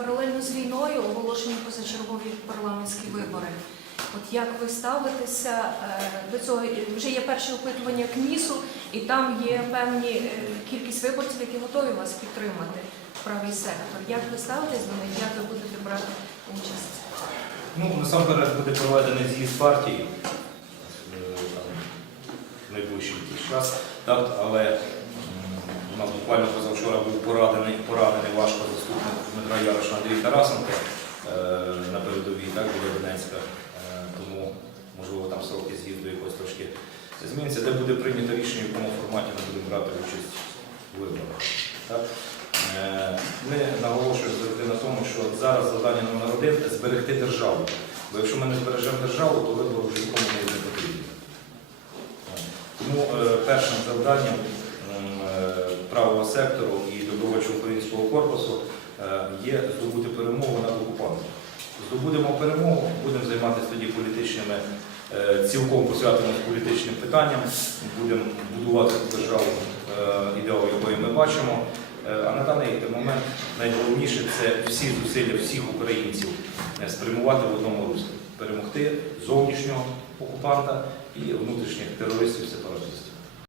паралельно з війною оголошені позачергові парламентські вибори. От як ви ставитеся е, до цього? Вже є перші опитування КНІСу, і там є певні е, кількість виборців, які готові вас підтримати, правий сектор. Як ви ставитесь до них? Як ви будете брати участь? Ну, насамперед буде проведений з'їзд партії е, в найближчий час, так, але буквально позавчора був поранений, поранений важко заступник Дмитра Яроша Андрій Тарасенко е, на передовій, так, біля Донецька. Е, тому, можливо, там сроки з'їзду якось трошки зміняться, де буде прийнято рішення, в якому форматі ми будемо брати участь у виборах. Так? Е, Ми наголошуємо завжди на тому, що зараз завдання номер один зберегти державу. Бо якщо ми не збережемо державу, то вибори вже нікому не потрібні. Тому першим завданням сектору і добровольчого українського корпусу е, є здобути перемогу над окупантом. Здобудемо перемогу, будемо займатися тоді політичними, е, цілком посвятимось політичним питанням, будемо будувати державу, е, ідеал якої ми бачимо. А на даний момент найголовніше це всі зусилля всіх українців спрямувати в одному руслі, перемогти зовнішнього окупанта і внутрішніх терористів-сепаратистів.